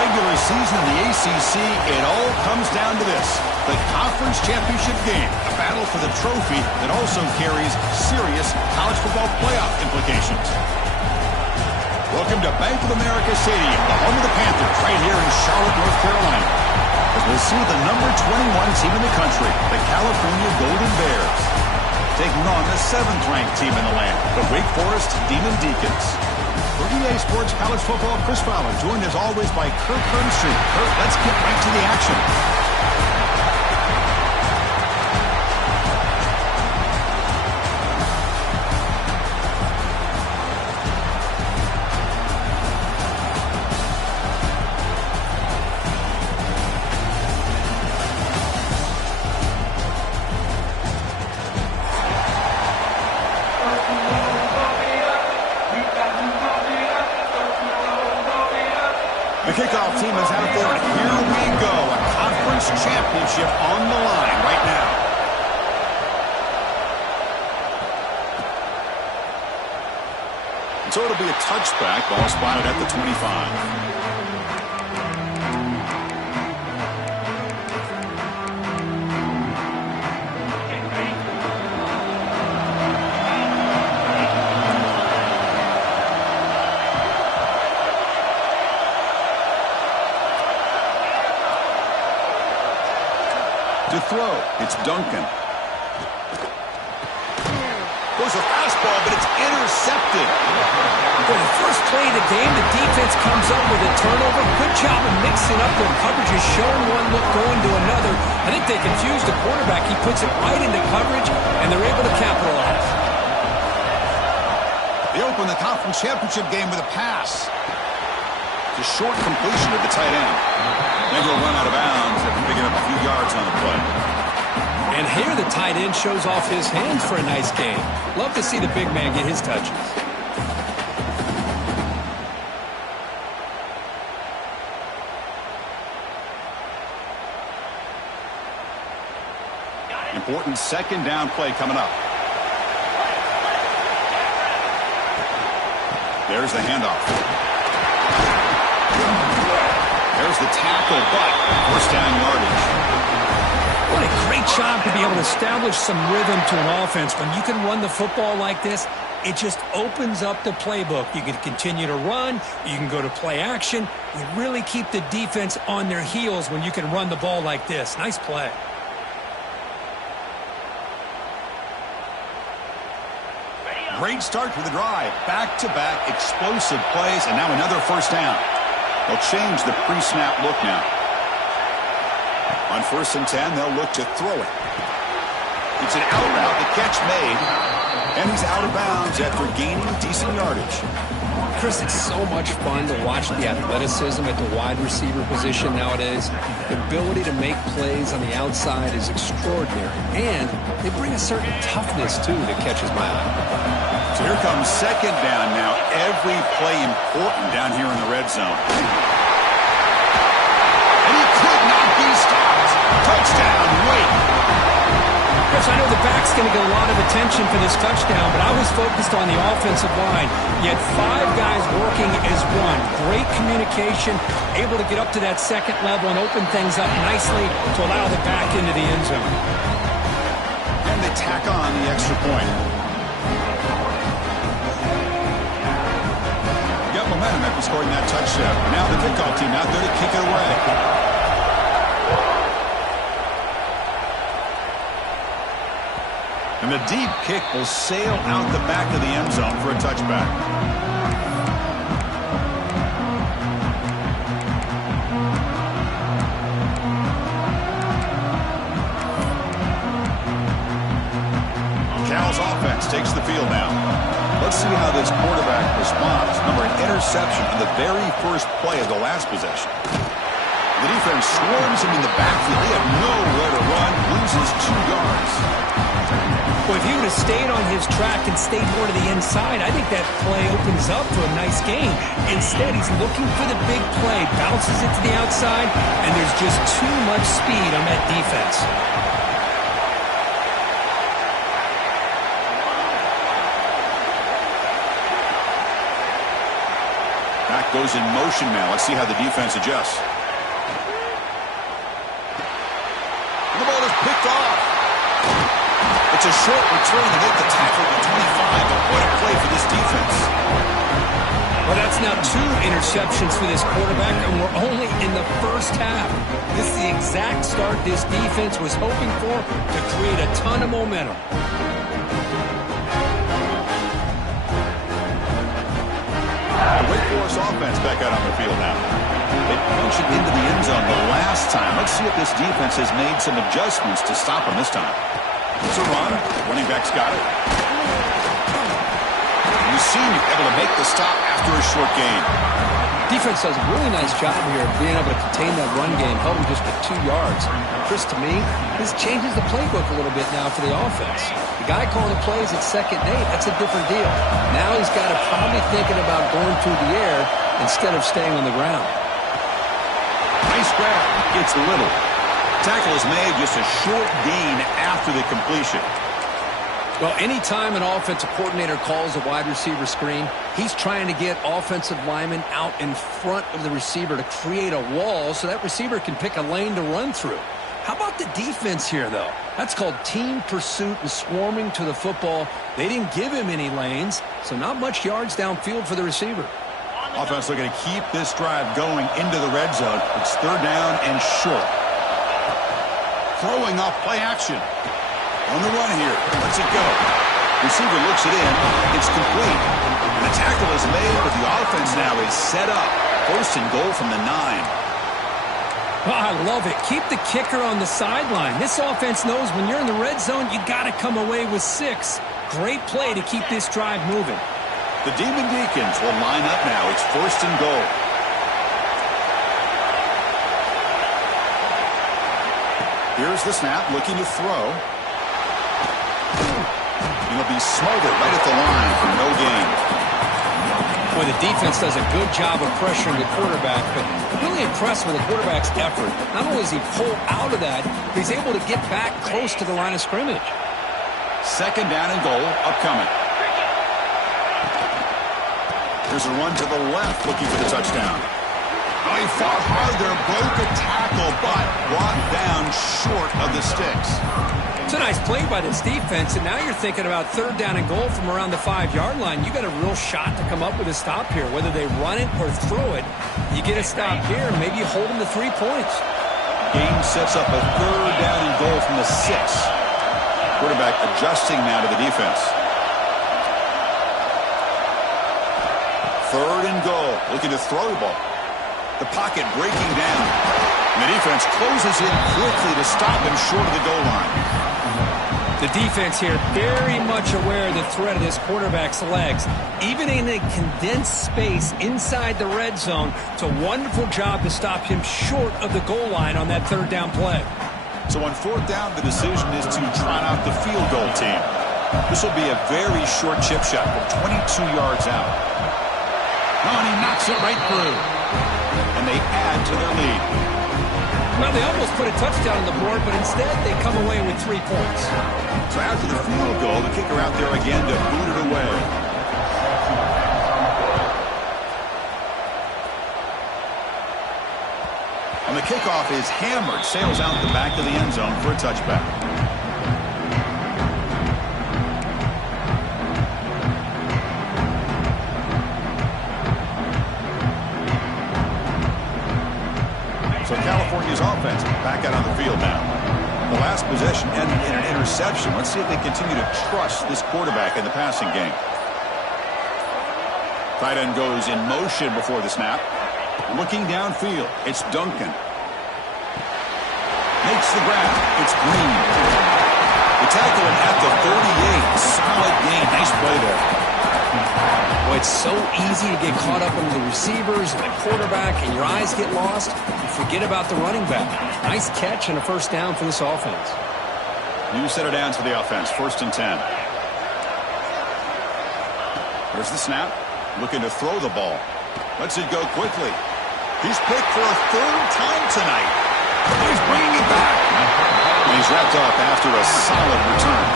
regular season in the ACC, it all comes down to this: the conference championship game, a battle for the trophy that also carries serious college football playoff implications. Welcome to Bank of America Stadium, the home of the Panthers, right here in Charlotte, North Carolina. As we'll see the number 21 team in the country, the California Golden Bears, taking on the 7th-ranked team in the land, the Wake Forest Demon Deacons. For EA Sports College Football, Chris Fowler, joined as always by Kurt Bernstein. Kurt, let's get right to the action. The kickoff team is out there, and here we go. A conference championship on the line right now. So it'll be a touchback, ball spotted at the 25. To throw, it's Duncan. Goes a fastball, but it's intercepted. For the first play of the game, the defense comes up with a turnover. Good job of mixing up their coverages, showing one look, going to another. I think they confused the quarterback. He puts it right into coverage, and they're able to capitalize. They open the conference championship game with a pass. It's a short completion to the tight end. Then he'll run out of bounds after picking up a few yards on the play. And here the tight end shows off his hands for a nice game. Love to see the big man get his touches. Important second down play coming up. There's the handoff. There's the tackle, but first down yardage. What a great job to be able to establish some rhythm to an offense. When you can run the football like this, it just opens up the playbook. You can continue to run. You can go to play action. You really keep the defense on their heels when you can run the ball like this. Nice play. Great start for the drive. Back-to-back explosive plays, and now another first down. They'll change the pre-snap look now. On 1st and 10, they'll look to throw it. It's an out route, the catch made, and he's out of bounds after gaining decent yardage. Chris, it's so much fun to watch the athleticism at the wide receiver position nowadays. The ability to make plays on the outside is extraordinary, and they bring a certain toughness, too, that catches my eye. So here comes second down now. Every play important down here in the red zone. And he could not be stopped. Touchdown, Wake. Chris, I know the back's going to get a lot of attention for this touchdown, but I was focused on the offensive line. You had 5 guys working as one. Great communication, able to get up to that second level and open things up nicely to allow the back into the end zone. And they tack on the extra point. Momentum after scoring that touchdown. Now the kickoff team out there to kick it away. And the deep kick will sail out the back of the end zone for a touchback. Cal's offense takes the field now. Let's see how this quarterback responds. Remember, an interception on the very first play of the last possession. The defense swarms him in the backfield. They have nowhere to run. Loses 2 yards. Well, if he would have stayed on his track and stayed more to the inside, I think that play opens up for a nice game. Instead, he's looking for the big play. Bounces it to the outside, and there's just too much speed on that defense. goes in motion now. Let's see how the defense adjusts. And the ball is picked off. It's a short return to make the tackle at 25, but what a play for this defense. Well, that's now 2 interceptions for this quarterback, and we're only in the first half. This is the exact start this defense was hoping for to create a ton of momentum. The Wake Forest offense back out on the field now. They punched it into the end zone the last time. Let's see if this defense has made some adjustments to stop them this time. It's a run. Running back's got it. You've seen him able to make the stop after a short gain. Defense does a really nice job here of being able to contain that run game, held him just at 2 yards. Chris, to me, this changes the playbook a little bit now for the offense. The guy calling the plays at 2nd and 8, that's a different deal. Now he's got to probably thinking about going through the air instead of staying on the ground. Nice grab. It's little. Tackle is made, just a short gain after the completion. Well, anytime an offensive coordinator calls a wide receiver screen, he's trying to get offensive linemen out in front of the receiver to create a wall so that receiver can pick a lane to run through. How about the defense here, though? That's called team pursuit and swarming to the football. They didn't give him any lanes, so not much yards downfield for the receiver. Offense looking to keep this drive going into the red zone. It's 3rd down and short. Throwing off play action. On the run here. Lets it go. Receiver looks it in. It's complete. And the tackle is made, but the offense now is set up. 1st and goal from the 9. Oh, I love it. Keep the kicker on the sideline. This offense knows when you're in the red zone, you got to come away with 6. Great play to keep this drive moving. The Demon Deacons will line up now. It's 1st and goal. Here's the snap, looking to throw. He'll be smothered right at the line for no gain. Boy, the defense does a good job of pressuring the quarterback, but really impressed with the quarterback's effort. Not only does he pull out of that, but he's able to get back close to the line of scrimmage. 2nd down and goal, upcoming. There's a run to the left, looking for the touchdown. Oh, he fought hard there, broke a tackle, but brought down short of the sticks. It's a nice play by this defense, and now you're thinking about 3rd down and goal from around the 5-yard line. You got a real shot to come up with a stop here. Whether they run it or throw it, you get a stop here, and maybe you hold them to 3 points. Game sets up a 3rd down and goal from the 6. Quarterback adjusting now to the defense. 3rd and goal, looking to throw the ball. The pocket breaking down. And the defense closes in quickly to stop him short of the goal line. The defense here very much aware of the threat of this quarterback's legs. Even in a condensed space inside the red zone, it's a wonderful job to stop him short of the goal line on that 3rd down play. So on 4th down, the decision is to trot out the field goal team. This will be a very short chip shot from 22 yards out. Oh, and he knocks it right through. And they add to their lead. Well, they almost put a touchdown on the board, but instead they come away with 3 points. So after the field goal, the kicker out there again to boot it away. And the kickoff is hammered, sails out the back of the end zone for a touchback. So California's offense back out on the field now. The last possession ended in an interception. Let's see if they continue to trust this quarterback in the passing game. Tight end goes in motion before the snap. Looking downfield, it's Duncan. Makes the grab. It's Green. The tackle at the 38. Solid gain. Nice play there. Boy, it's so easy to get caught up into the receivers and the quarterback, and your eyes get lost. You forget about the running back. Nice catch and a 1st down for this offense. New set of downs for the offense. 1st and 10. There's the snap. Looking to throw the ball. Lets it go quickly. He's picked for a 3rd time tonight. He's bringing it back. And he's wrapped up after a solid return.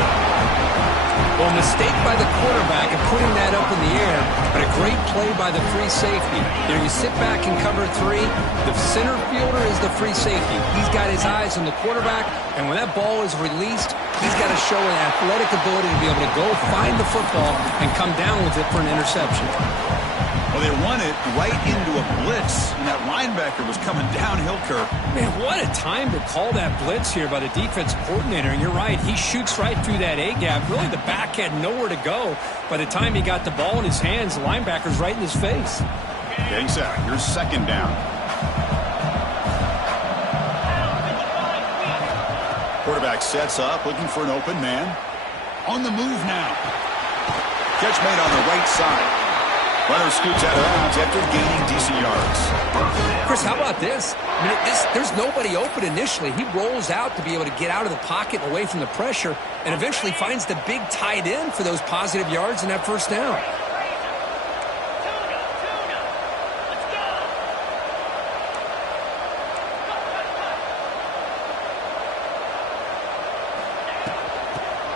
Well, when the mistake by the quarterback of putting that up in the air, but a great play by the free safety. You know, you sit back and cover 3. The center fielder is the free safety. He's got his eyes on the quarterback, and when that ball is released, he's got to show an athletic ability to be able to go find the football and come down with it for an interception. Well, they run it right into a blitz, and that linebacker was coming downhill, Kirk. Man, what a time to call that blitz here by the defensive coordinator. And you're right, he shoots right through that A-gap. Really, the back had nowhere to go. By the time he got the ball in his hands, the linebacker's right in his face. Getting set. Here's second down. Quarterback sets up, looking for an open man. On the move now. Catch made on the right side. Runner scoots out of bounds after gaining decent yards. Chris, how about this? I mean, there's nobody open initially. He rolls out to be able to get out of the pocket and away from the pressure, and eventually finds the big tight end for those positive yards in that first down.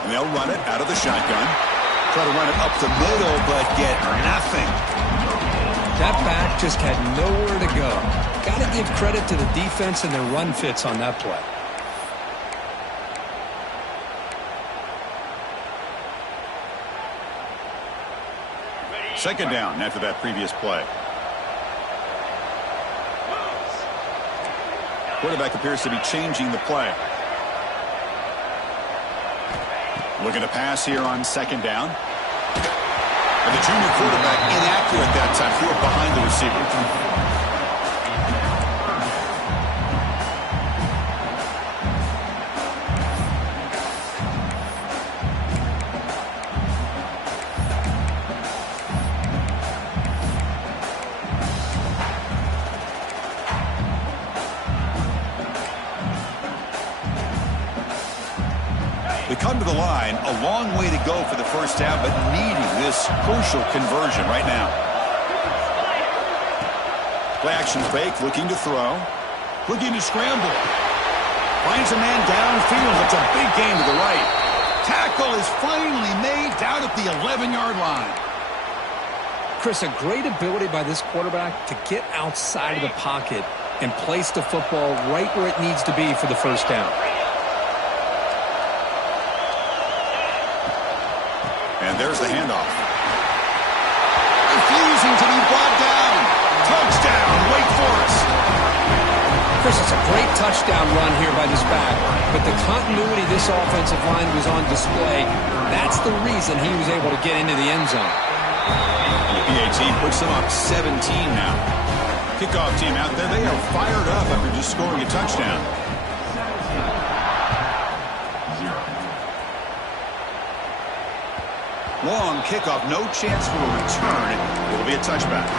And they'll run it out of the shotgun. Try to run it up the middle, but get nothing. That back just had nowhere to go. Got to give credit to the defense and their run fits on that play. Second down after that previous play. Quarterback appears to be changing the play. Looking to pass here on second down. And the junior quarterback inaccurate that time. Threw it behind the receiver. They come to the line, a long way to go for the first down, but needing this crucial conversion right now. Play action fake, looking to throw. Looking to scramble. Finds a man downfield. It's a big gain to the right. Tackle is finally made down at the 11-yard line. Chris, a great ability by this quarterback to get outside of the pocket and place the football right where it needs to be for the first down. And there's the handoff. Refusing to be brought down. Touchdown, Wake Forest. Chris, it's a great touchdown run here by this back, but the continuity this offensive line was on display. That's the reason he was able to get into the end zone. The PAT puts them up 17 now. Kickoff team out there, they are fired up after just scoring a touchdown. Long kickoff, no chance for a return. It'll be a touchback.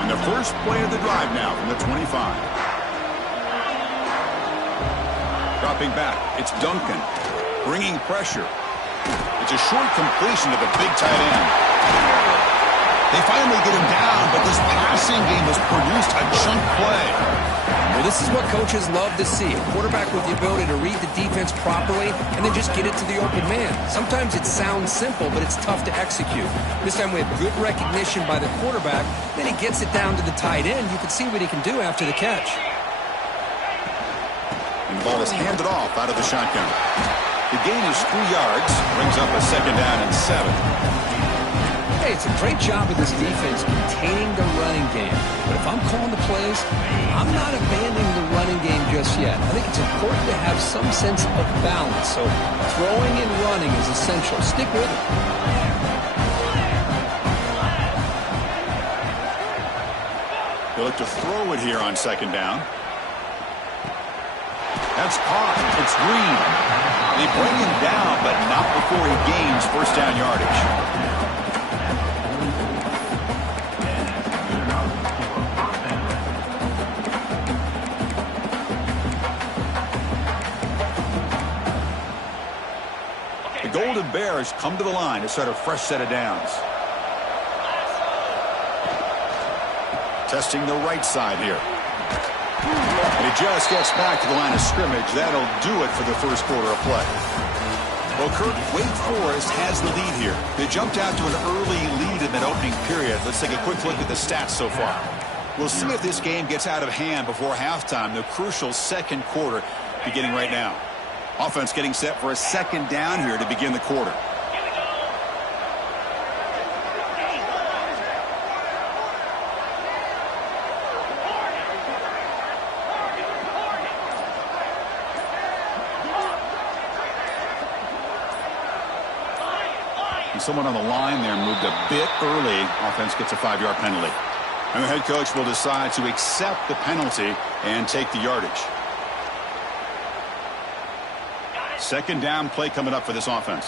On the first play of the drive now from the 25. Dropping back, it's Duncan. Bringing pressure. It's a short completion to the big tight end. They finally get him down, but this passing game has produced a chunk play. Well, this is what coaches love to see. A quarterback with the ability to read the defense properly and then just get it to the open man. Sometimes it sounds simple, but it's tough to execute. This time we have good recognition by the quarterback. Then he gets it down to the tight end. You can see what he can do after the catch. And the ball is handed off out of the shotgun. The gain is 3 yards, brings up a second down and 7. Hey, it's a great job of this defense containing the running game. But if I'm calling the plays, I'm not abandoning the running game just yet. I think it's important to have some sense of balance. So throwing and running is essential. Stick with it. They look to throw it here on second down. That's caught. It's Green. They bring him down, but not before he gains first down yardage. Golden Bears come to the line to start a fresh set of downs. Testing the right side here. And he just gets back to the line of scrimmage. That'll do it for the first quarter of play. Well, Kurt, Wake Forest has the lead here. They jumped out to an early lead in that opening period. Let's take a quick look at the stats so far. We'll see if this game gets out of hand before halftime, the crucial second quarter beginning right now. Offense getting set for a second down here to begin the quarter. Someone on the line there moved a bit early. Offense gets a 5-yard penalty. And the head coach will decide to accept the penalty and take the yardage. Second down play coming up for this offense.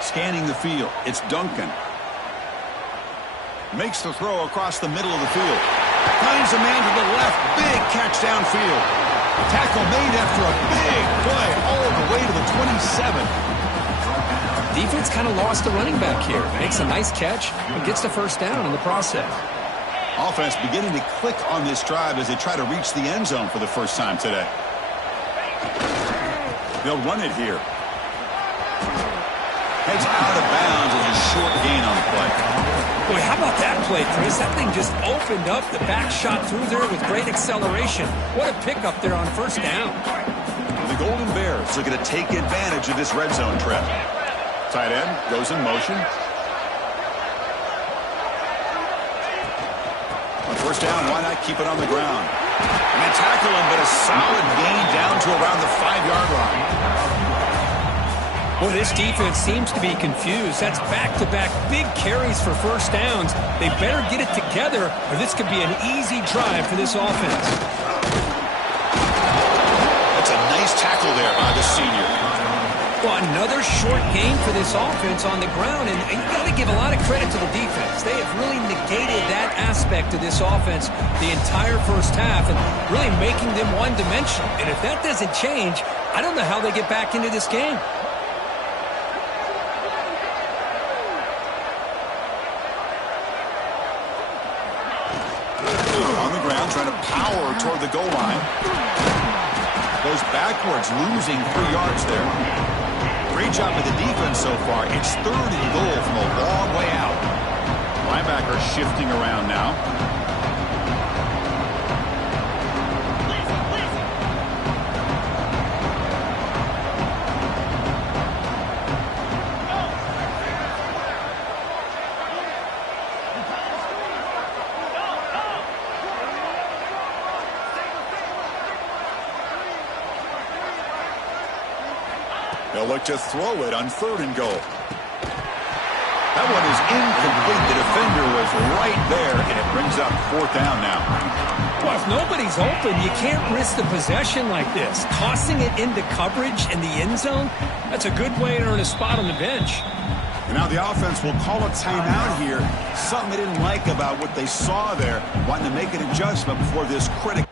Scanning the field. It's Duncan. Makes the throw across the middle of the field. Finds a man to the left. Big catch downfield. Tackle made after a big play all the way to the 27. Defense kind of lost the running back here. Makes a nice catch and gets the first down in the process. Offense beginning to click on this drive as they try to reach the end zone for the first time today. They'll run it here. Heads out of bounds as a short gain on the play. Boy, how about that play, Chris? That thing just opened up. The back shot through there with great acceleration. What a pickup there on first down. The Golden Bears looking to take advantage of this red zone trap. Tight end goes in motion. On first down, why not keep it on the ground? And they tackle him, but a solid gain down to around the 5-yard line. Well, this defense seems to be confused. That's back-to-back big carries for first downs. They better get it together, or this could be an easy drive for this offense. That's a nice tackle there by the senior. Well, another short gain for this offense on the ground, and you got to give a lot of credit to the defense. They have really negated that aspect of this offense the entire first half and really making them one-dimensional. And if that doesn't change, I don't know how they get back into this game. Trying to power toward the goal line. Goes backwards, losing 3 yards there. Great job with the defense so far. It's 3rd and goal from a long way out. Linebacker shifting around now. They'll look to throw it on 3rd and goal. That one is incomplete. The defender was right there, and it brings up 4th down now. Well, if nobody's open, you can't risk the possession like this. Tossing it into coverage in the end zone, that's a good way to earn a spot on the bench. And now the offense will call a timeout here. Something they didn't like about what they saw there. Wanting to make an adjustment before this critic.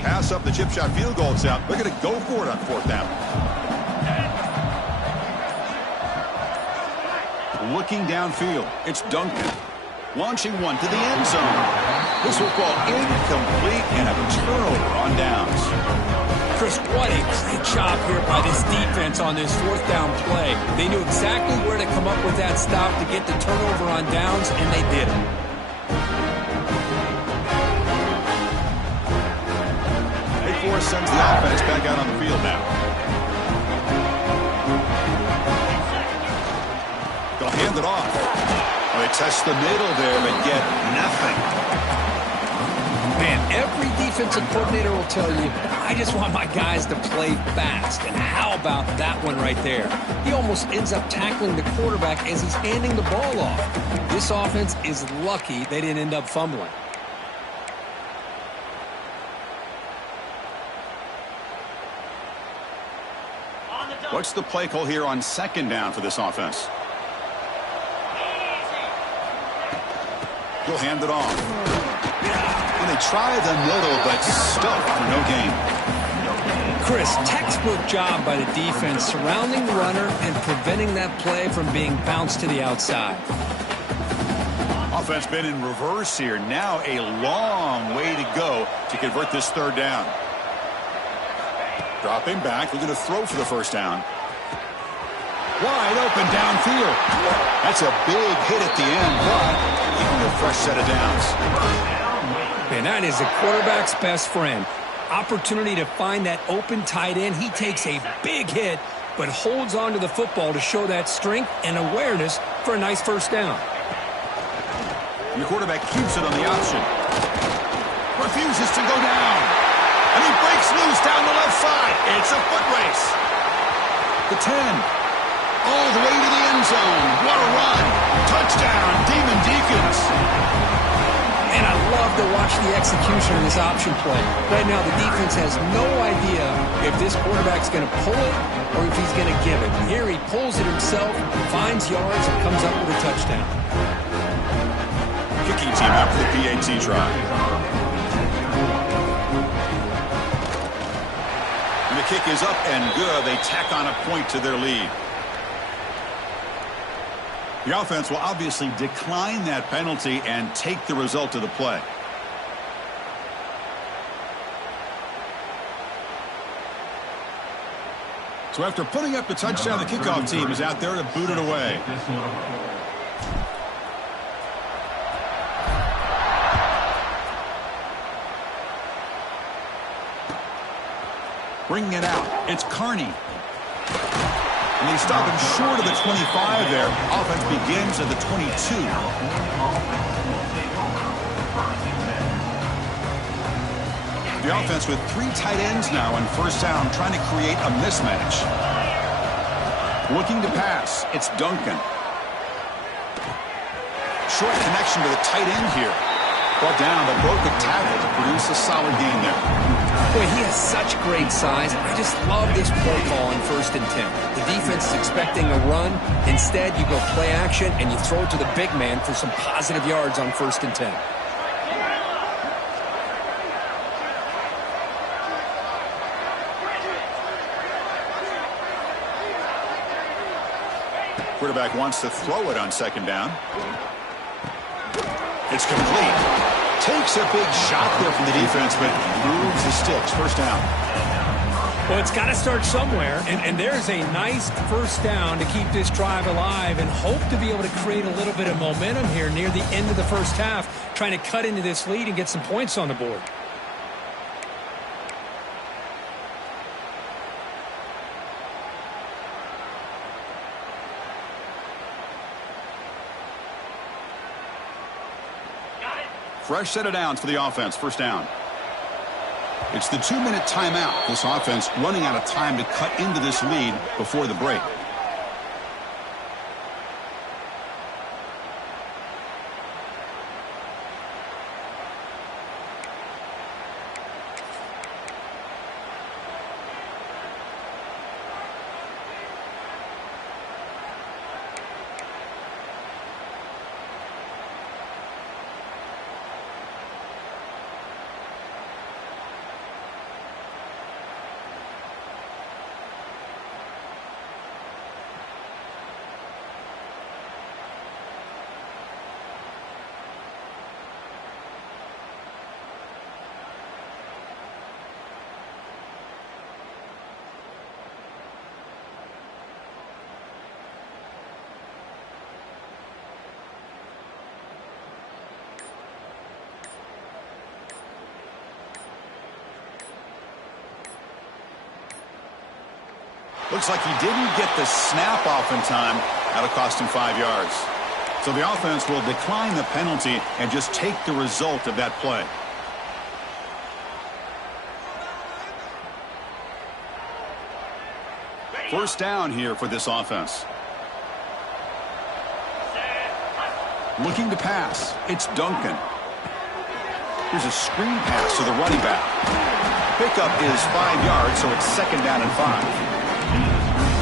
Pass up the chip shot field goal attempt. They're going to go for it on 4th down. Looking downfield, it's Duncan. Launching one to the end zone. This will fall incomplete and a turnover on downs. Chris, what a great job here by this defense on this 4th down play. They knew exactly where to come up with that stop to get the turnover on downs, and they did it. Test the middle there, but get nothing. Man, every defensive coordinator will tell you, I just want my guys to play fast. And how about that one right there? He almost ends up tackling the quarterback as he's handing the ball off. This offense is lucky they didn't end up fumbling. What's the play call here on second down for this offense? He'll hand it off. And they try the middle, but stuffed for no gain. Chris, textbook job by the defense surrounding the runner and preventing that play from being bounced to the outside. Offense been in reverse here. Now a long way to go to convert this third down. Dropping back, looking to throw for the first down. Wide open downfield. That's a big hit at the end, but even a fresh set of downs. And that is the quarterback's best friend. Opportunity to find that open tight end. He takes a big hit, but holds on to the football to show that strength and awareness for a nice first down. And the quarterback keeps it on the option. Refuses to go down. And he breaks loose down the left side. It's a foot race. The 10. All the way to the end zone. What a run. Touchdown, Demon Deacons. And I love to watch the execution of this option play. Right now, the defense has no idea if this quarterback's going to pull it or if he's going to give it. Here he pulls it himself, finds yards, and comes up with a touchdown. Kicking team out for the PAT try. And the kick is up and good. They tack on a point to their lead. The offense will obviously decline that penalty and take the result of the play. So after putting up the touchdown, the kickoff team is out there to boot it away. Bringing it out, it's Carney. And they stop him short of the 25 there. Offense begins at the 22. The offense with 3 tight ends now on first down, trying to create a mismatch. Looking to pass, it's Duncan. Short connection to the tight end here. Brought down, but broke a tackle to produce a solid gain there. Boy, he has such great size. I just love this play call on 1st and 10. The defense is expecting a run. Instead, you go play action, and you throw it to the big man for some positive yards on 1st and 10. Quarterback wants to throw it on second down. It's complete. Takes a big shot there from the defense, but moves the sticks. First down. Well, it's got to start somewhere, and there's a nice first down to keep this drive alive and hope to be able to create a little bit of momentum here near the end of the first half, trying to cut into this lead and get some points on the board. Fresh set of downs for the offense. First down. It's the 2-minute timeout. This offense running out of time to cut into this lead before the break. Looks like he didn't get the snap off in time. That'll cost him 5 yards. So the offense will decline the penalty and just take the result of that play. First down here for this offense. Looking to pass. It's Duncan. Here's a screen pass to the running back. Pickup is 5 yards, so it's second down and 5.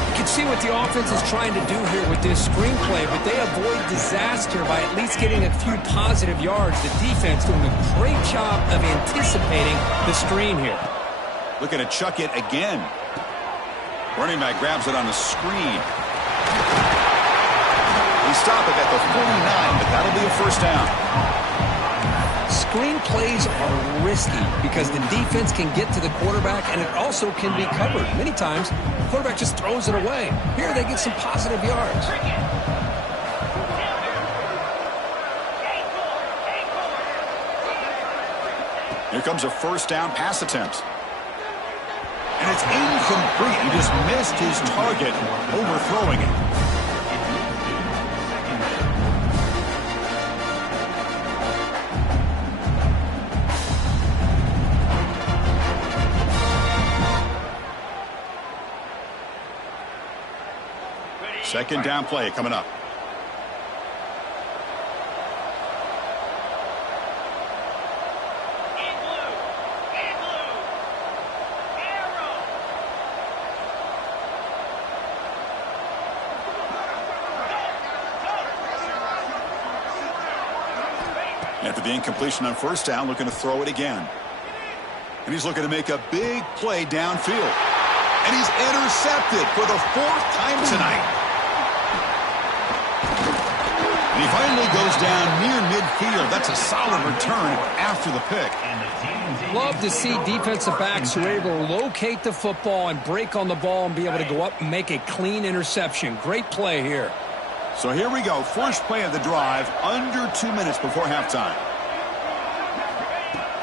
You can see what the offense is trying to do here with this screenplay, but they avoid disaster by at least getting a few positive yards. The defense doing a great job of anticipating the screen here. Looking to chuck it again. Running back grabs it on the screen. They stop it at the 49, but that'll be a first down. Screen plays are risky because the defense can get to the quarterback, and it also can be covered. Many times, the quarterback just throws it away. Here they get some positive yards. Here comes a first down pass attempt. And it's incomplete. He just missed his target, overthrowing it. Second down play coming up. After the incompletion on first down, looking to throw it again. And he's looking to make a big play downfield. And he's intercepted for the 4th time tonight. And he finally goes down near midfield. That's a solid return after the pick. Love to see defensive backs who are able to locate the football and break on the ball and be able to go up and make a clean interception. Great play here. So here we go. First play of the drive, under 2 minutes before halftime.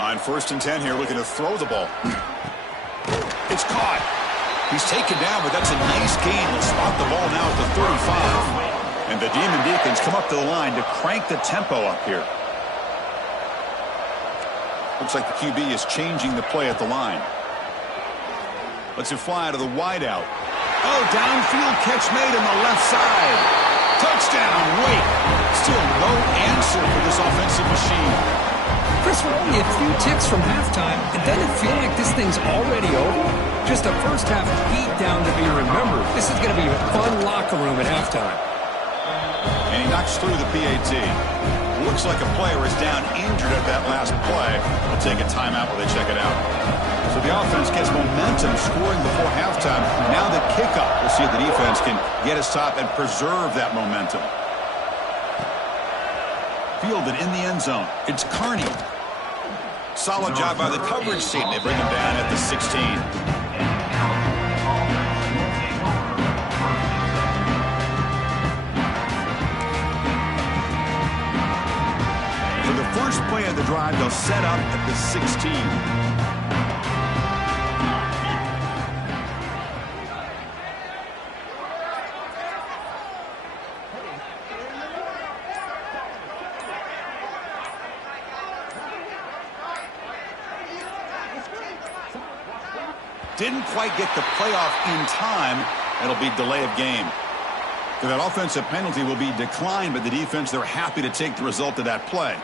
On 1st and 10 here, looking to throw the ball. It's caught. He's taken down, but that's a nice gain. Let's spot the ball now at the 35. And the Demon Deacons come up to the line to crank the tempo up here. Looks like the QB is changing the play at the line. Lets it fly to the wideout. Oh, downfield catch made on the left side. Touchdown, wait. Still no answer for this offensive machine. Chris, we're only a few ticks from halftime. It doesn't feel like this thing's already over. Just a first half beat down to be remembered. This is going to be a fun locker room at halftime. And he knocks through the PAT. Looks like a player is down injured at that last play. They'll take a timeout while they check it out. So the offense gets momentum scoring before halftime. Now the kickoff. We'll see if the defense can get a stop and preserve that momentum. Fielded in the end zone. It's Carney. Solid job by the coverage team. They bring him down at the 16. First play of the drive, they'll set up at the 16. Didn't quite get the playoff in time. It'll be delay of game. So that offensive penalty will be declined, but the defense, they're happy to take the result of that play.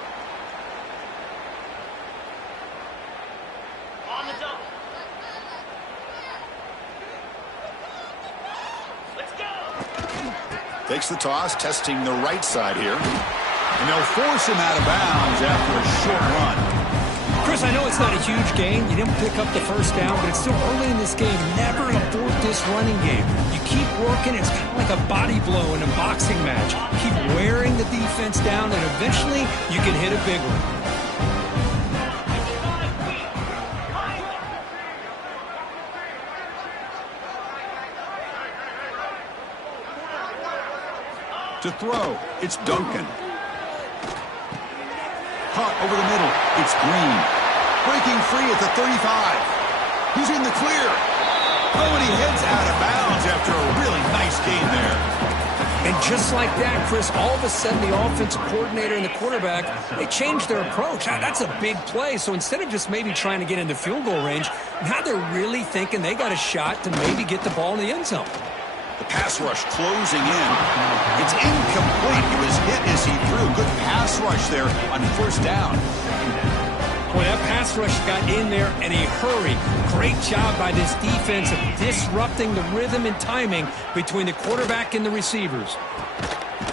Takes the toss, testing the right side here. And they'll force him out of bounds after a short run. Chris, I know it's not a huge gain. You didn't pick up the first down, but it's still early in this game. Never abort this running game. You keep working. It's kind of like a body blow in a boxing match. Keep wearing the defense down, and eventually you can hit a big one. To throw, it's Duncan. Caught over the middle, it's Green. Breaking free at the 35. He's in the clear. Oh, and he heads out of bounds after a really nice gain there. And just like that, Chris, all of a sudden the offensive coordinator and the quarterback, they changed their approach. That's a big play. So instead of just maybe trying to get into field goal range, now they're really thinking they got a shot to maybe get the ball in the end zone. The pass rush closing in. It's incomplete. He was hit as he threw. Good pass rush there on first down. Boy, that pass rush got in there in a hurry. Great job by this defense of disrupting the rhythm and timing between the quarterback and the receivers.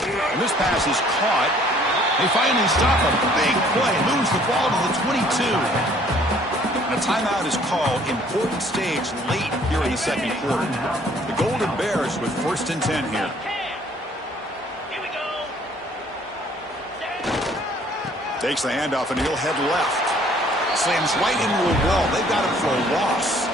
And this pass is caught. They finally stop a big play. Moves the ball to the 22. And a timeout is called. Important stage late here in the second quarter. The Golden Bears with 1st and 10 here. Takes the handoff and he'll head left. Slams right into a wall. They've got him for a loss.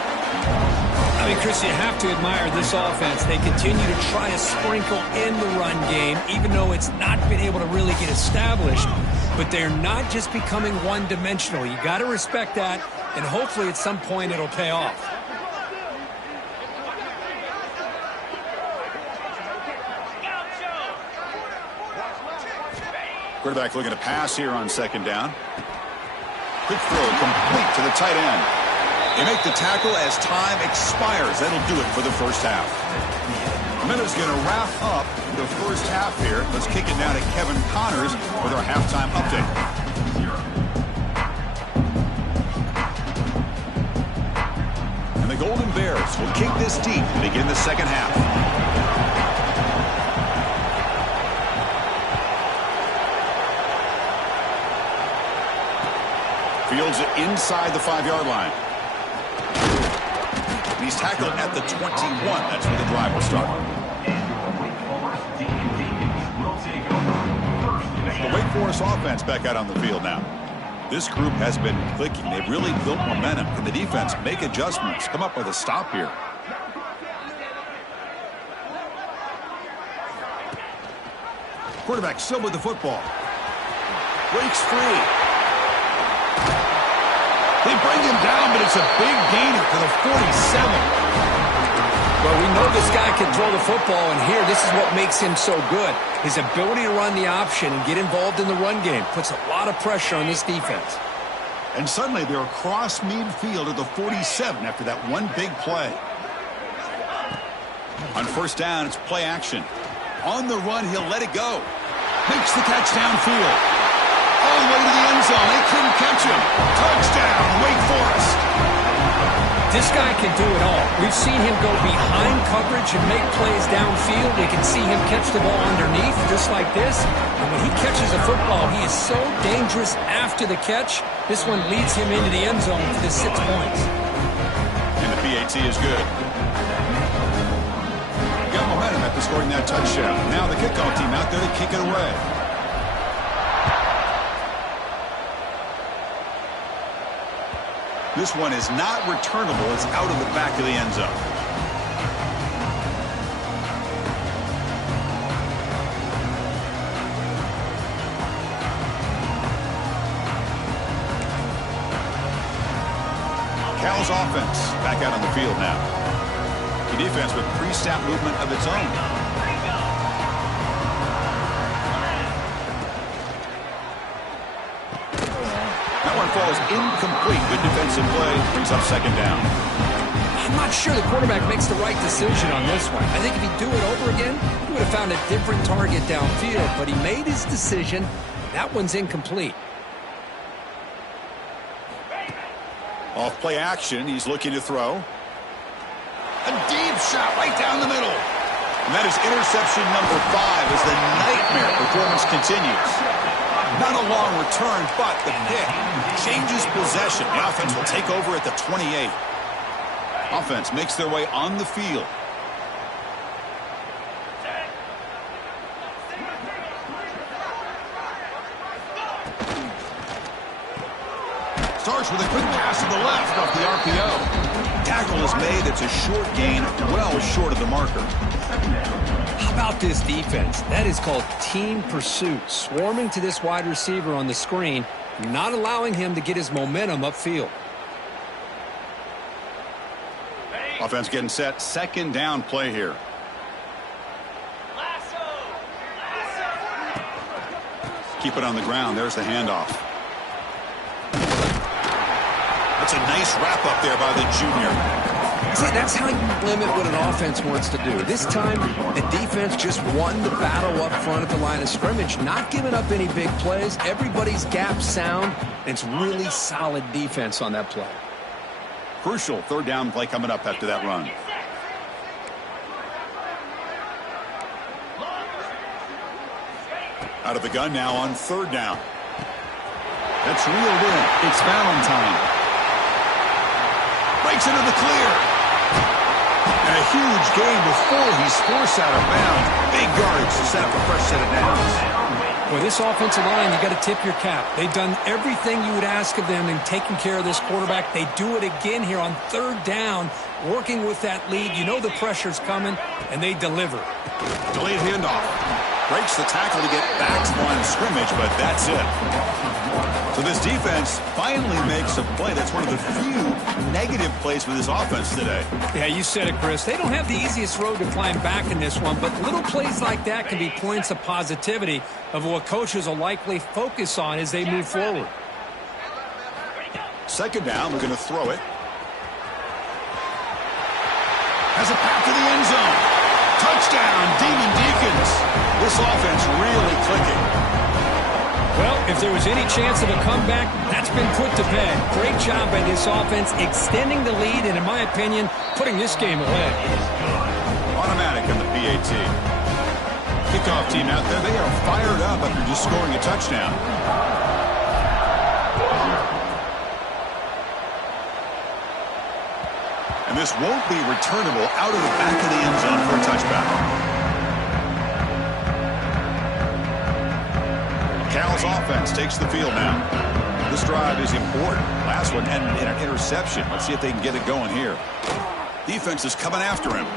I mean, Chris, you have to admire this offense. They continue to try to sprinkle in the run game, even though it's not been able to really get established. But they're not just becoming one-dimensional. You got to respect that, and hopefully at some point it'll pay off. Quarterback looking to pass here on 2nd down. Quick throw complete to the tight end. They make the tackle as time expires. That'll do it for the first half. Minute's going to wrap up the first half here. Let's kick it down to Kevin Connors with our halftime update. And the Golden Bears will kick this deep to begin the second half. Fields it inside the 5-yard line. And he's tackled at the 21. That's where the drive will start. The Wake Forest offense back out on the field now. This group has been clicking. They've really built momentum. Can the defense make adjustments? Come up with a stop here. Quarterback still with the football. Breaks free. They bring him down, but it's a big gainer for the 47. Well, we know this guy can throw the football, and here, this is what makes him so good. His ability to run the option and get involved in the run game puts a lot of pressure on this defense. And suddenly they're across midfield at the 47 after that one big play. On 1st down, it's play action. On the run, he'll let it go. Makes the catch downfield. All the way to the end zone. They couldn't catch him. Touchdown, Wake Forest. This guy can do it all. We've seen him go behind coverage and make plays downfield. We can see him catch the ball underneath just like this. And when he catches a football, he is so dangerous after the catch. This one leads him into the end zone for the 6 points. And the PAT is good. Got momentum after scoring that touchdown. Now the kickoff team out there to kick it away. This one is not returnable. It's out of the back of the end zone. Cal's offense back out on the field now. The defense with pre-snap movement of its own. Falls incomplete. Good defensive play. Brings up 2nd down. I'm not sure the quarterback makes the right decision on this one. I think if he'd do it over again, he would have found a different target downfield, but he made his decision. That one's incomplete. Off play action. He's looking to throw. A deep shot right down the middle. And that is interception number 5 as the nightmare performance continues. Not a long return, but the pick changes possession. The offense will take over at the 28. Offense makes their way on the field. Starts with a quick pass to the left off the RPO. Tackle is made. It's a short gain, well short of the marker. How about this defense? That is called team pursuit. Swarming to this wide receiver on the screen, not allowing him to get his momentum upfield. Offense getting set. 2nd down play here. Keep it on the ground. There's the handoff. That's a nice wrap up there by the junior. See, that's how you limit what an offense wants to do. This time, the defense just won the battle up front at the line of scrimmage, not giving up any big plays. Everybody's gap sound, and it's really solid defense on that play. Crucial third down play coming up after that run. Out of the gun now on third down. That's reeled in. It's Valentine. Breaks into the clear. And a huge gain before he's forced out of bounds. Big yards to set up a fresh set of downs. Well, this offensive line, you got to tip your cap. They've done everything you would ask of them in taking care of this quarterback. They do it again here on third down, working with that lead. You know the pressure's coming, and they deliver. Delayed handoff. Breaks the tackle to get back to the line of scrimmage, but that's it. So this defense finally makes a play. That's one of the few negative plays for this offense today. Yeah, you said it, Chris. They don't have the easiest road to climb back in this one, but little plays like that can be points of positivity of what coaches will likely focus on as they move forward. Second down, we're going to throw it. Has a pass to the end zone. Touchdown, Demon Deacons. This offense really clicking. Well, if there was any chance of a comeback, that's been put to bed. Great job by this offense extending the lead and, in my opinion, putting this game away. Automatic on the PAT. Kickoff team out there, they are fired up after just scoring a touchdown. And this won't be returnable out of the back of the end zone for a touchback. Cal's offense takes the field now. This drive is important. Last one ended in an interception. Let's see if they can get it going here. Defense is coming after him.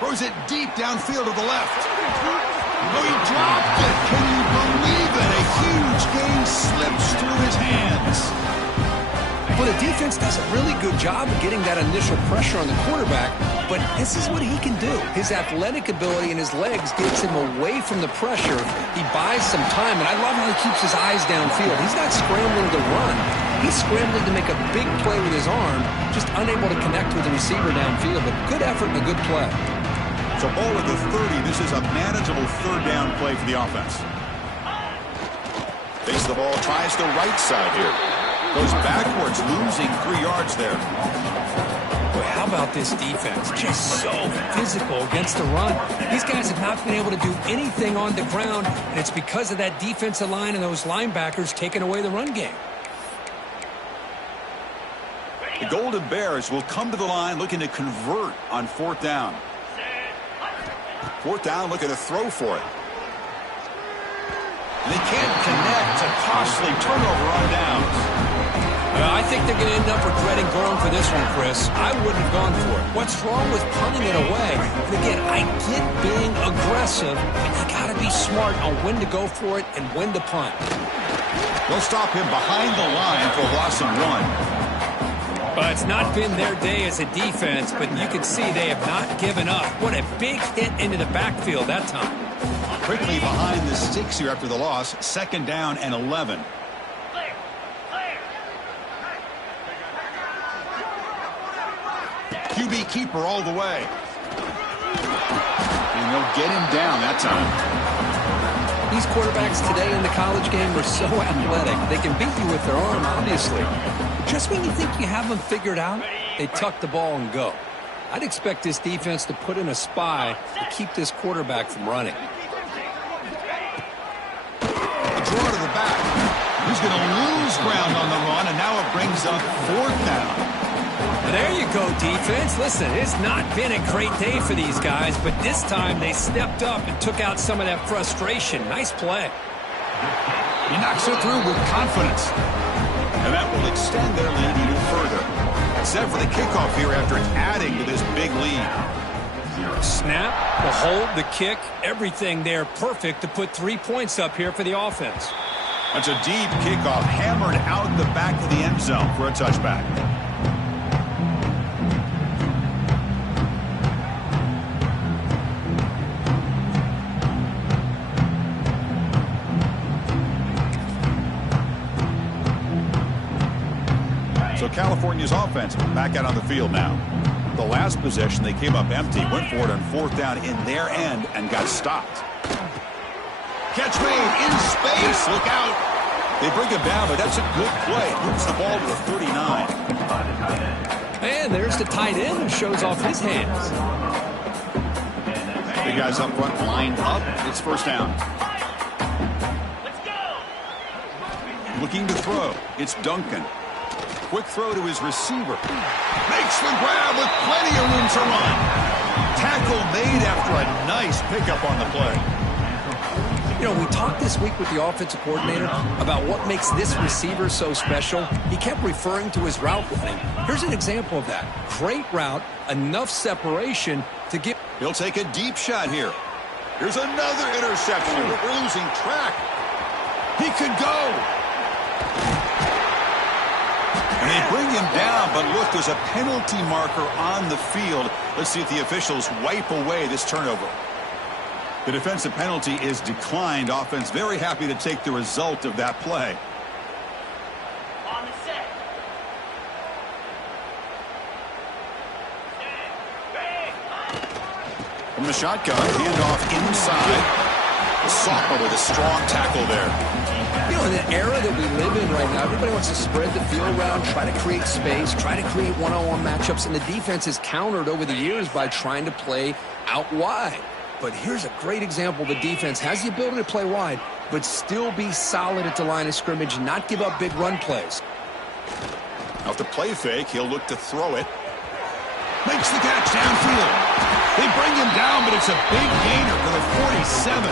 Throws it deep downfield to the left. Oh, he dropped it. Can you believe it? A huge gain slips through his hands. Well, the defense does a really good job of getting that initial pressure on the quarterback, but this is what he can do. His athletic ability and his legs gets him away from the pressure. He buys some time, and I love how he keeps his eyes downfield. He's not scrambling to run. He's scrambling to make a big play with his arm, just unable to connect with the receiver downfield, but good effort and a good play. So ball at the 30. This is a manageable third down play for the offense. Fakes the ball, tries the right side here. Goes backwards, losing 3 yards there. Boy, how about this defense? Just so physical against the run. These guys have not been able to do anything on the ground, and it's because of that defensive line and those linebackers taking away the run game. The Golden Bears will come to the line looking to convert on fourth down. Fourth down, looking to throw for it. And they can't connect. A costly turnover on downs. I think they're going to end up regretting going for this one, Chris. I wouldn't have gone for it. What's wrong with punting it away? And again, I get being aggressive, but you got to be smart on when to go for it and when to punt. They'll stop him behind the line for a loss of 1. Well, it's not been their day as a defense, but you can see they have not given up. What a big hit into the backfield that time. Quickly behind the sticks here after the loss. Second down and 11. QB keeper all the way. And they'll get him down that time. These quarterbacks today in the college game are so athletic. They can beat you with their arm, obviously. Just when you think you have them figured out, they tuck the ball and go. I'd expect this defense to put in a spy to keep this quarterback from running. A draw to the back. He's going to lose ground on the run, and now it brings up fourth down. There you go, defense. Listen, it's not been a great day for these guys, but this time they stepped up and took out some of that frustration. Nice play. He knocks it through with confidence. And that will extend their lead even further. Set for the kickoff here after adding to this big lead. Snap, the hold, the kick, everything there perfect to put 3 points up here for the offense. That's a deep kickoff, hammered out the back of the end zone for a touchback. So California's offense back out on the field now. The last possession, they came up empty, went for it on 4th down in their end, and got stopped. Catch made in space. Look out. They bring him down, but that's a good play. Moves the ball to the 39. And there's the tight end who shows off his hands. The guys up front lined up. It's 1st down. Looking to throw. It's Duncan. Quick throw to his receiver. Makes the grab with plenty of room to run. Tackle made after a nice pickup on the play. You know, we talked this week with the offensive coordinator about what makes this receiver so special. He kept referring to his route running. Here's an example of that. Great route, enough separation to get... He'll take a deep shot here. Here's another interception. We're losing track. He could go. And they bring him down, but look, there's a penalty marker on the field. Let's see if the officials wipe away this turnover. The defensive penalty is declined. Offense very happy to take the result of that play. On the set. From the shotgun, handoff inside. Sophomore with a strong tackle there. You know, in the era that we live in right now, everybody wants to spread the field around, try to create space, try to create one-on-one matchups, and the defense has countered over the years by trying to play out wide. But here's a great example. The defense has the ability to play wide, but still be solid at the line of scrimmage, not give up big run plays. Off the play fake, he'll look to throw it. Makes the catch downfield. They bring him down, but it's a big gainer for the 47.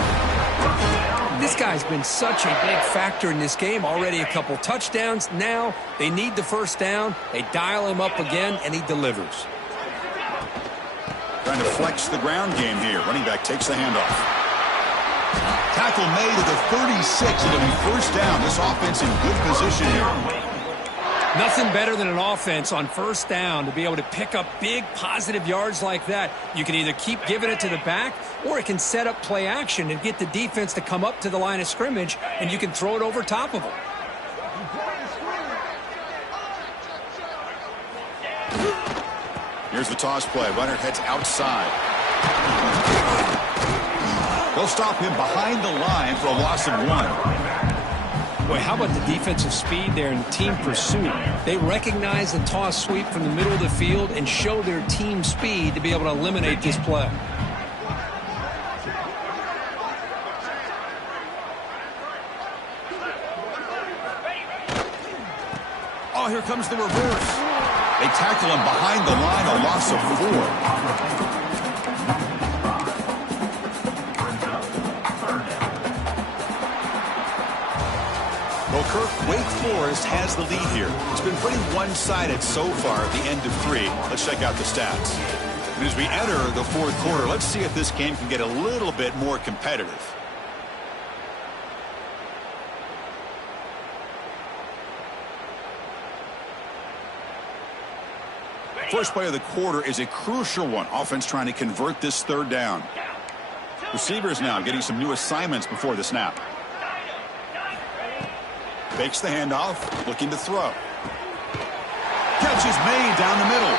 This guy's been such a big factor in this game. Already a couple touchdowns. Now they need the 1st down. They dial him up again, and he delivers. Trying to flex the ground game here. Running back takes the handoff. Tackle made at the 36. It'll be 1st down. This offense in good position here. Nothing better than an offense on 1st down to be able to pick up big positive yards like that. You can either keep giving it to the back, or it can set up play action and get the defense to come up to the line of scrimmage, and you can throw it over top of them. Here's the toss play. Runner heads outside. They'll stop him behind the line for a loss of 1. Boy, how about the defensive speed there and team pursuit? They recognize the toss sweep from the middle of the field and show their team speed to be able to eliminate this play. Oh, here comes the reverse. They tackle him behind the line, a loss of 4. Well, Kirk, Wake Forest has the lead here. It's been pretty one-sided so far at the end of 3. Let's check out the stats. And as we enter the 4th quarter, let's see if this game can get a little bit more competitive. First play of the quarter is a crucial one. Offense trying to convert this 3rd down. Receivers now getting some new assignments before the snap. Fakes the handoff, looking to throw. Catch is made down the middle.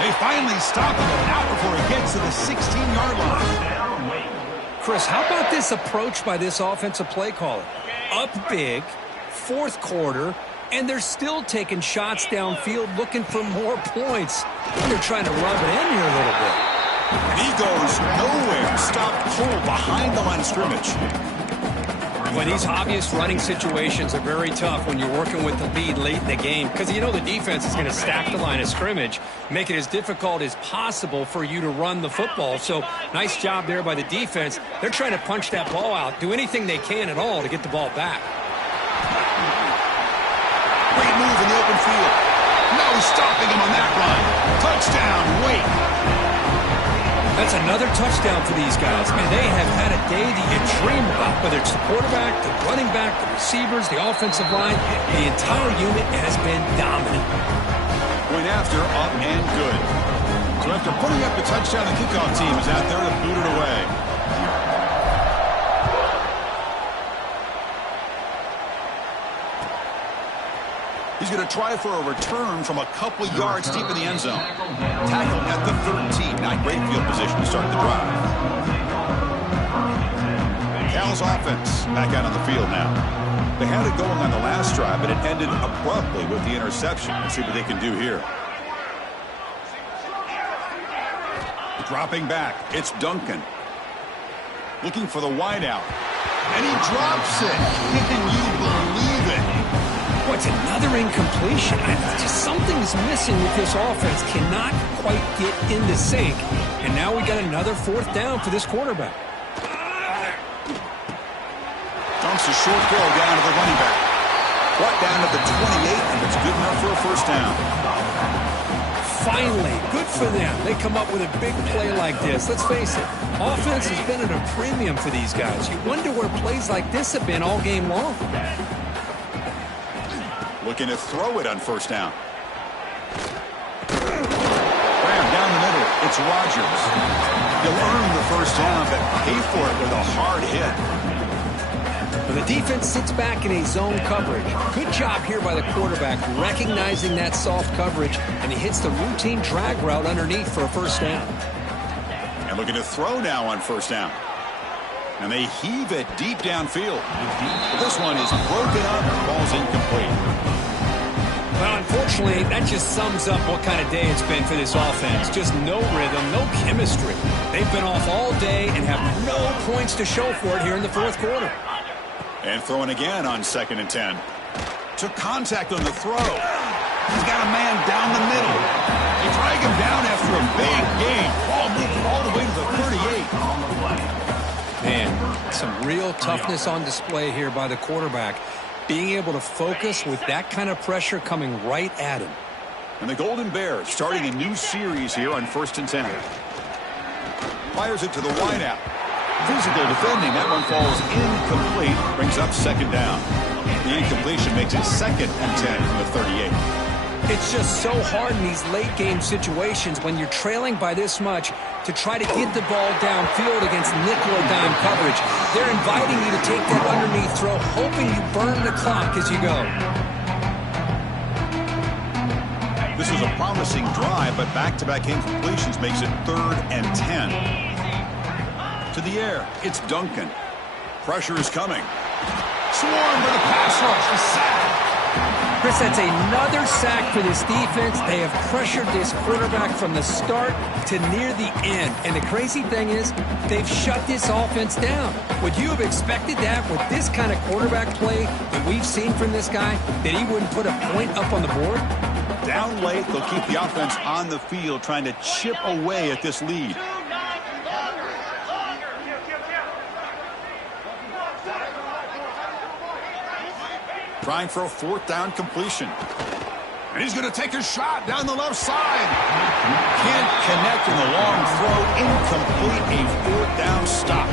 They finally stop him out before he gets to the 16-yard line. Chris, how about this approach by this offensive play caller? Up big, 4th quarter, and they're still taking shots downfield looking for more points. They're trying to rub it in here a little bit. And he goes nowhere. Stop pull behind the line of scrimmage. Well, these obvious running situations are very tough when you're working with the lead late in the game, because you know the defense is going to stack the line of scrimmage, make it as difficult as possible for you to run the football. So nice job there by the defense. They're trying to punch that ball out, do anything they can at all to get the ball back. Great move in the open field. No stopping him on that run. Touchdown, Wake. That's another touchdown for these guys. Man, they have had a day that you dream about, whether it's the quarterback, the running back, the receivers, the offensive line. The entire unit has been dominant. Point after, up and good. So after putting up the touchdown, the kickoff team is out there to boot it away. He's going to try for a return from a couple yards deep in the end zone. Tackle at the 13. Not great field position to start the drive. Cal's offense back out on the field now. They had it going on the last drive, but it ended abruptly with the interception. Let's see what they can do here. Dropping back, it's Duncan. Looking for the wideout. And he drops it. Can you believe it? What's another incompletion? Just something's missing with this offense. Cannot quite get in the sync. And now we got another 4th down for this quarterback. Dumps a short throw down to the running back. Brought down to the 28, and it's good enough for a 1st down. Finally, good for them. They come up with a big play like this. Let's face it, offense has been at a premium for these guys. You wonder where plays like this have been all game long. Looking to throw it on 1st down. Ram down the middle. It's Rodgers. He'll earn the 1st down, but pay for it with a hard hit. The defense sits back in a zone coverage. Good job here by the quarterback recognizing that soft coverage, and he hits the routine drag route underneath for a 1st down. And looking to throw now on 1st down. And they heave it deep downfield. But this one is broken up and ball's incomplete. Well, unfortunately, that just sums up what kind of day it's been for this offense. Just no rhythm, no chemistry. They've been off all day and have no points to show for it here in the 4th quarter. And throwing again on 2nd and 10. Took contact on the throw. He's got a man down the middle. They drag him down after a big gain. Ball moved all the way to the 38. Man, some real toughness on display here by the quarterback. Being able to focus with that kind of pressure coming right at him. And the Golden Bears starting a new series here on 1st and 10. Fires it to the wideout. Physical defending. That one falls incomplete. Brings up 2nd down. The incompletion makes it 2nd and 10 from the 38. It's just so hard in these late game situations when you're trailing by this much to try to get the ball downfield against nickel or dime coverage. They're inviting you to take that underneath throw, hoping you burn the clock as you go. This was a promising drive, but back-to-back incompletions makes it 3rd and 10. To the air, it's Duncan. Pressure is coming. Swarm with a pass rush, a sack. Chris, that's another sack for this defense. They have pressured this quarterback from the start to near the end. And the crazy thing is, they've shut this offense down. Would you have expected that with this kind of quarterback play that we've seen from this guy, that he wouldn't put a point up on the board? Down late, they'll keep the offense on the field trying to chip away at this lead. Trying for a 4th down completion. And he's going to take a shot down the left side. Can't connect in the long throw. Incomplete, a 4th down stop.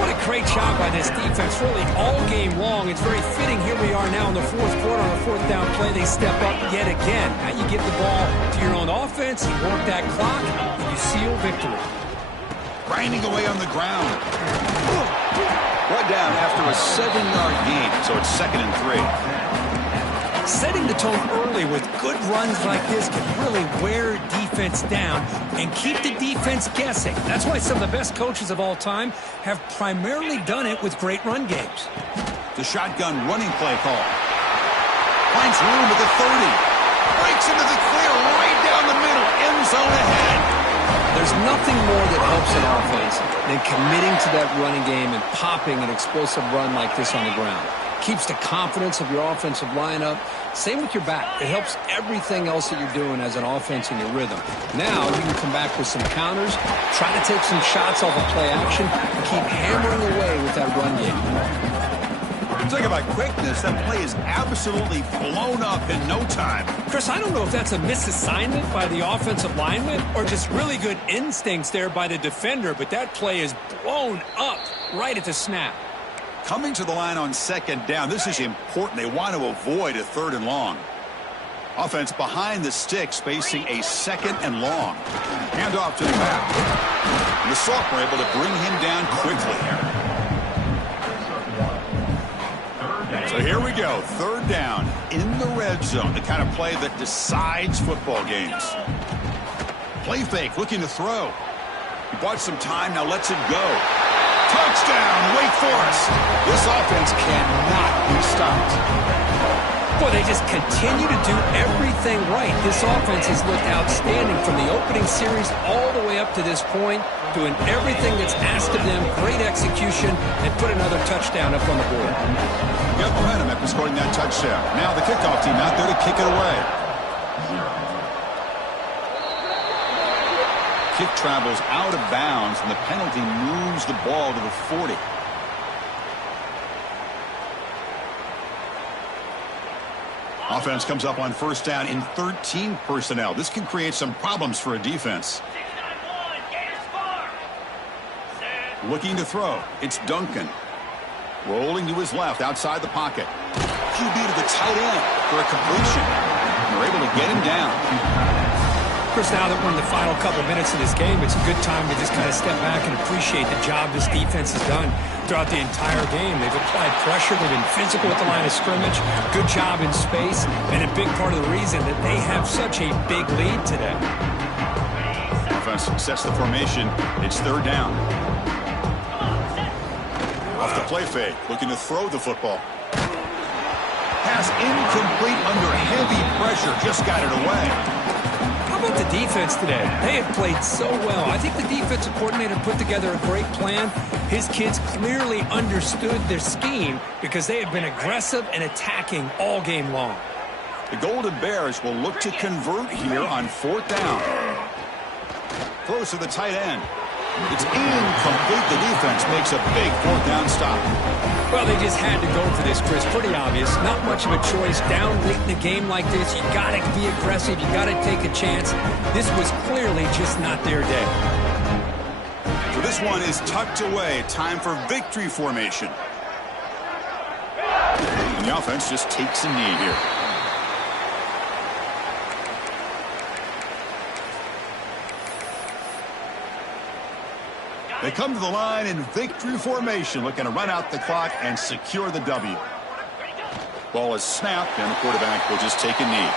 What a great job by this defense, really all game long. It's very fitting. Here we are now in the 4th quarter on a 4th down play. They step up yet again. Now you get the ball to your own offense, you work that clock, and you seal victory. Grinding away on the ground. Brought down after a 7-yard gain, so it's 2nd and 3. Setting the tone early with good runs like this can really wear defense down and keep the defense guessing. That's why some of the best coaches of all time have primarily done it with great run games. The shotgun running play call. Finds room at the 30. Breaks into the clear right down the middle. End zone ahead. There's nothing more that helps an offense than committing to that running game and popping an explosive run like this on the ground. Keeps the confidence of your offensive lineup. Same with your back. It helps everything else that you're doing as an offense in your rhythm. Now you can come back with some counters, try to take some shots off of play action, and keep hammering away with that run game. Talk about quickness. That play is absolutely blown up in no time. Chris, I don't know if that's a misassignment by the offensive lineman or just really good instincts there by the defender, but that play is blown up right at the snap. Coming to the line on 2nd down. This is important. They want to avoid a 3rd and long. Offense behind the sticks facing a 2nd and long. Hand off to the back. And the sophomore able to bring him down quickly. So here we go, third down in the red zone, the kind of play that decides football games. Play fake, looking to throw. He bought some time, now lets it go. Touchdown, Wake Forest. This offense cannot be stopped. Boy, they just continue to do everything right. This offense has looked outstanding from the opening series all the way up to this point, doing everything that's asked of them, great execution, and put another touchdown up on the board. Got momentum after scoring that touchdown. Now the kickoff team out there to kick it away. Kick travels out of bounds, and the penalty moves the ball to the 40. Offense comes up on first down in 13 personnel. This can create some problems for a defense. 6-9-1, Gators far. Set. Looking to throw. It's Duncan. Rolling to his left outside the pocket. QB to the tight end for a completion. And they're able to get him down. Of course, now that we're in the final couple minutes of this game, it's a good time to just kind of step back and appreciate the job this defense has done throughout the entire game. They've applied pressure. They've been physical at the line of scrimmage. Good job in space. And a big part of the reason that they have such a big lead today. Offense sets the formation. It's third down. Off the play fake. Looking to throw the football. Pass incomplete under heavy pressure. Just got it away. How about the defense today? They have played so well. I think the defensive coordinator put together a great plan. His kids clearly understood their scheme because they have been aggressive and attacking all game long. The Golden Bears will look to convert here on fourth down. Throws to the tight end. It's incomplete. The defense makes a big fourth down stop. Well, they just had to go for this, Chris. Pretty obvious. Not much of a choice. Down late in a game like this, you got to be aggressive. You got to take a chance. This was clearly just not their day. So this one is tucked away. Time for victory formation. And the offense just takes a knee here. They come to the line in victory formation, looking to run out the clock and secure the W. Ball is snapped, and the quarterback will just take a knee.